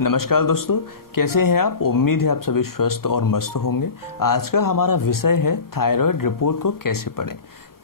नमस्कार दोस्तों, कैसे हैं आप। उम्मीद है आप सभी स्वस्थ और मस्त होंगे। आज का हमारा विषय है थायराइड रिपोर्ट को कैसे पढ़ें।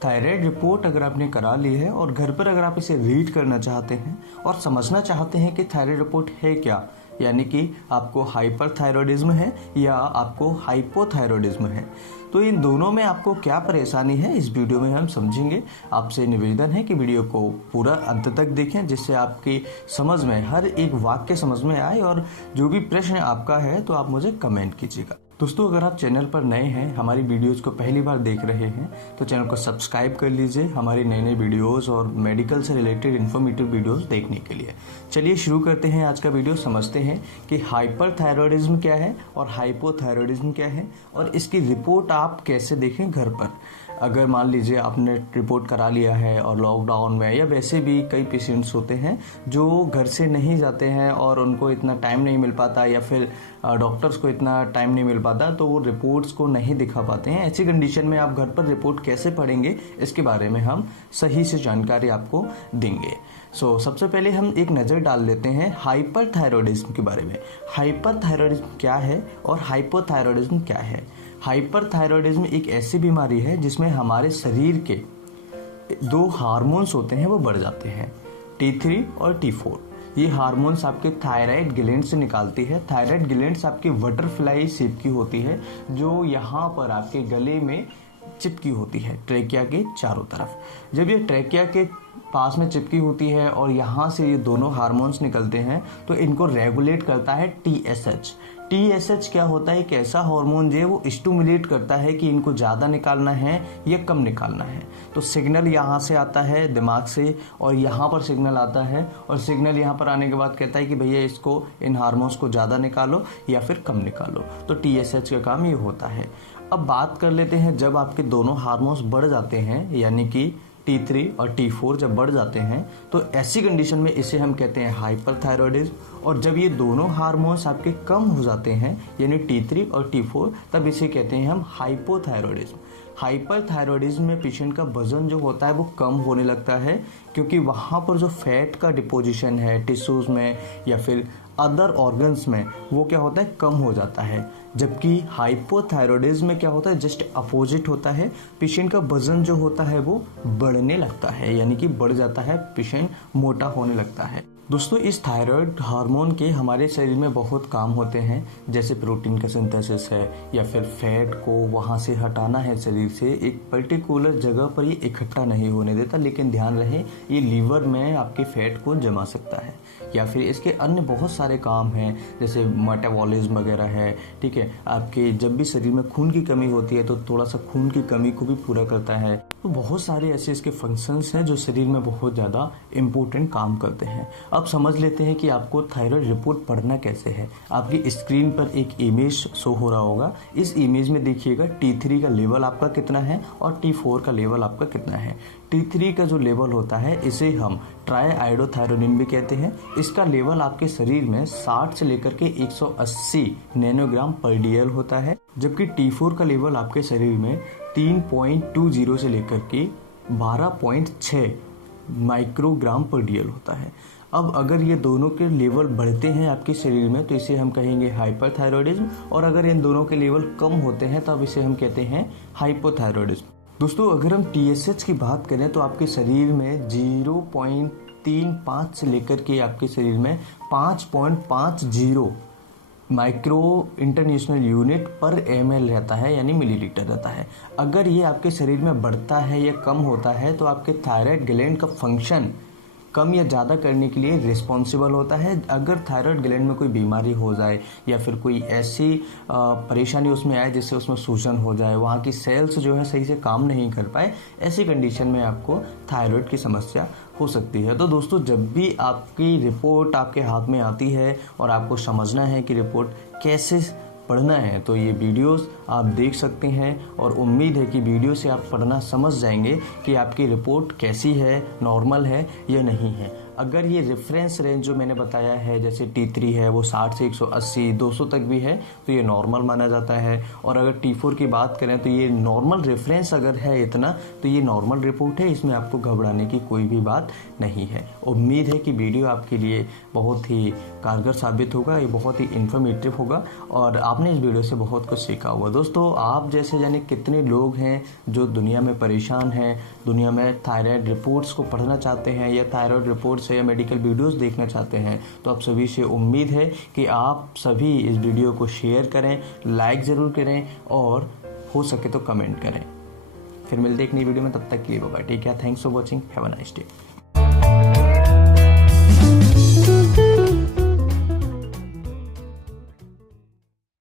थायराइड रिपोर्ट अगर आपने करा ली है और घर पर अगर आप इसे रीड करना चाहते हैं और समझना चाहते हैं कि थायराइड रिपोर्ट है क्या, यानी कि आपको हाइपरथायरॉयडिज्म है या आपको हाइपोथायरॉयडिज्म है, तो इन दोनों में आपको क्या परेशानी है इस वीडियो में हम समझेंगे। आपसे निवेदन है कि वीडियो को पूरा अंत तक देखें, जिससे आपकी समझ में हर एक वाक्य समझ में आए और जो भी प्रश्न आपका है तो आप मुझे कमेंट कीजिएगा। दोस्तों, अगर आप चैनल पर नए हैं, हमारी वीडियोस को पहली बार देख रहे हैं, तो चैनल को सब्सक्राइब कर लीजिए हमारी नई नई वीडियोस और मेडिकल से रिलेटेड इन्फॉर्मेटिव वीडियोस देखने के लिए। चलिए शुरू करते हैं आज का वीडियो। समझते हैं कि हाइपरथायरॉयडिज्म क्या है और हाइपोथायरॉयडिज्म क्या है और इसकी रिपोर्ट आप कैसे देखें घर पर। अगर मान लीजिए आपने रिपोर्ट करा लिया है और लॉकडाउन में या वैसे भी कई पेशेंट्स होते हैं जो घर से नहीं जाते हैं और उनको इतना टाइम नहीं मिल पाता या फिर डॉक्टर्स को इतना टाइम नहीं मिल पाता, तो वो रिपोर्ट्स को नहीं दिखा पाते हैं। ऐसी कंडीशन में आप घर पर रिपोर्ट कैसे पढ़ेंगे, इसके बारे में हम सही से जानकारी आपको देंगे। सबसे पहले हम एक नज़र डाल लेते हैं हाइपरथायरॉयडिज्म के बारे में। हाइपरथायरॉयडिज्म क्या है और हाइपोथायरॉयडिज्म क्या है। हाइपरथायरॉयडिज्म एक ऐसी बीमारी है जिसमें हमारे शरीर के दो हार्मोन्स होते हैं, वो बढ़ जाते हैं, T3 और T4। ये हार्मोन्स आपके थायराइड ग्लैंड से निकालती है। थायराइड ग्लैंड्स आपकी बटरफ्लाई शेप की होती है, जो यहाँ पर आपके गले में चिपकी होती है, ट्रेकिया के चारों तरफ। जब ये ट्रेकिया के पास में चिपकी होती है और यहाँ से ये दोनों हार्मोन्स निकलते हैं, तो इनको रेगुलेट करता है TSH। TSH क्या होता है? एक ऐसा हार्मोन जो है वो स्टिमुलेट करता है कि इनको ज़्यादा निकालना है या कम निकालना है। तो सिग्नल यहाँ से आता है दिमाग से और यहाँ पर सिग्नल आता है और सिग्नल यहाँ पर आने के बाद कहता है कि भैया इसको, इन हार्मोन्स को ज़्यादा निकालो या फिर कम निकालो। तो TSH का काम ये होता है। अब बात कर लेते हैं, जब आपके दोनों हार्मोन्स बढ़ जाते हैं, यानी कि T3 और T4 जब बढ़ जाते हैं, तो ऐसी कंडीशन में इसे हम कहते हैं हाइपरथायरॉयडिज्म। और जब ये दोनों हार्मोन्स आपके कम हो जाते हैं, यानी T3 और T4, तब इसे कहते हैं हम हाइपोथायरॉयडिज्म। हाइपरथायरॉयडिज्म में पेशेंट का वजन जो होता है वो कम होने लगता है, क्योंकि वहाँ पर जो फैट का डिपोजिशन है टिश्यूज़ में या फिर अदर ऑर्गन्स में, वो क्या होता है, कम हो जाता है। जबकि हाइपोथायरॉयडिज्म में क्या होता है, जस्ट अपोजिट होता है। पेशेंट का वजन जो होता है वो बढ़ने लगता है, यानी कि बढ़ जाता है, पेशेंट मोटा होने लगता है। दोस्तों, इस थायराइड हार्मोन के हमारे शरीर में बहुत काम होते हैं, जैसे प्रोटीन का सिंथेसिस है या फिर फैट को वहाँ से हटाना है शरीर से, एक पर्टिकुलर जगह पर ये इकट्ठा नहीं होने देता। लेकिन ध्यान रहे, ये लीवर में आपके फैट को जमा सकता है या फिर इसके अन्य बहुत सारे काम हैं, जैसे मेटाबॉलिज्म वगैरह है। ठीक है, आपके जब भी शरीर में खून की कमी होती है तो थोड़ा सा खून की कमी को भी पूरा करता है। तो बहुत सारे ऐसे इसके फंक्शंस हैं जो शरीर में बहुत ज़्यादा इम्पोर्टेंट काम करते हैं। अब समझ लेते हैं कि आपको थायराइड रिपोर्ट पढ़ना कैसे है। आपकी स्क्रीन पर एक इमेज शो हो रहा होगा। इस इमेज में देखिएगा T3 का लेवल आपका कितना है और T4 का लेवल आपका कितना है। T3 का जो लेवल होता है इसे हम ट्राईआयोडोथायरोनिन भी कहते हैं। इसका लेवल आपके शरीर में 60 से लेकर के 180 नैनोग्राम पर DL होता है, जबकि T4 का लेवल आपके शरीर में 3.20 से लेकर के 12.6 माइक्रोग्राम पर DL होता है। अब अगर ये दोनों के लेवल बढ़ते हैं आपके शरीर में तो इसे हम कहेंगे हाइपरथायरॉयडिज्म, और अगर इन दोनों के लेवल कम होते हैं तब इसे हम कहते हैं हाइपोथायरॉयडिज्म। दोस्तों, अगर हम TSH की बात करें तो आपके शरीर में 0.35 से लेकर के आपके शरीर में 5.50 माइक्रो इंटरनेशनल यूनिट पर ml रहता है, यानी मिलीलीटर रहता है। अगर ये आपके शरीर में बढ़ता है या कम होता है तो आपके थायराइड ग्लैंड का फंक्शन कम या ज़्यादा करने के लिए रिस्पॉन्सिबल होता है। अगर थायराइड ग्लैंड में कोई बीमारी हो जाए या फिर कोई ऐसी परेशानी उसमें आए जिससे उसमें सूजन हो जाए, वहाँ की सेल्स जो है सही से काम नहीं कर पाए, ऐसी कंडीशन में आपको थायराइड की समस्या हो सकती है। तो दोस्तों, जब भी आपकी रिपोर्ट आपके हाथ में आती है और आपको समझना है कि रिपोर्ट कैसे पढ़ना है, तो ये वीडियोस आप देख सकते हैं और उम्मीद है कि वीडियो से आप पढ़ना समझ जाएंगे कि आपकी रिपोर्ट कैसी है, नॉर्मल है या नहीं है। अगर ये रेफरेंस रेंज जो मैंने बताया है जैसे T3 है वो 60 से 180 200 तक भी है तो ये नॉर्मल माना जाता है। और अगर T4 की बात करें तो ये नॉर्मल रेफरेंस अगर है इतना तो ये नॉर्मल रिपोर्ट है, इसमें आपको घबराने की कोई भी बात नहीं है। उम्मीद है कि वीडियो आपके लिए बहुत ही कारगर साबित होगा, ये बहुत ही इन्फॉर्मेटिव होगा और आपने इस वीडियो से बहुत कुछ सीखा होगा। दोस्तों आप जैसे जाने कितने लोग हैं जो दुनिया में परेशान हैं, दुनिया में थायराइड रिपोर्ट्स को पढ़ना चाहते हैं या थायराइड रिपोर्ट्स या मेडिकल वीडियोस देखना चाहते हैं, तो आप सभी से उम्मीद है कि आप सभी इस वीडियो को शेयर करें, लाइक ज़रूर करें और हो सके तो कमेंट करें। फिर मिलते एक नई वीडियो में, तब तक के लिए bye bye, take care, thanks for watching, have a nice day.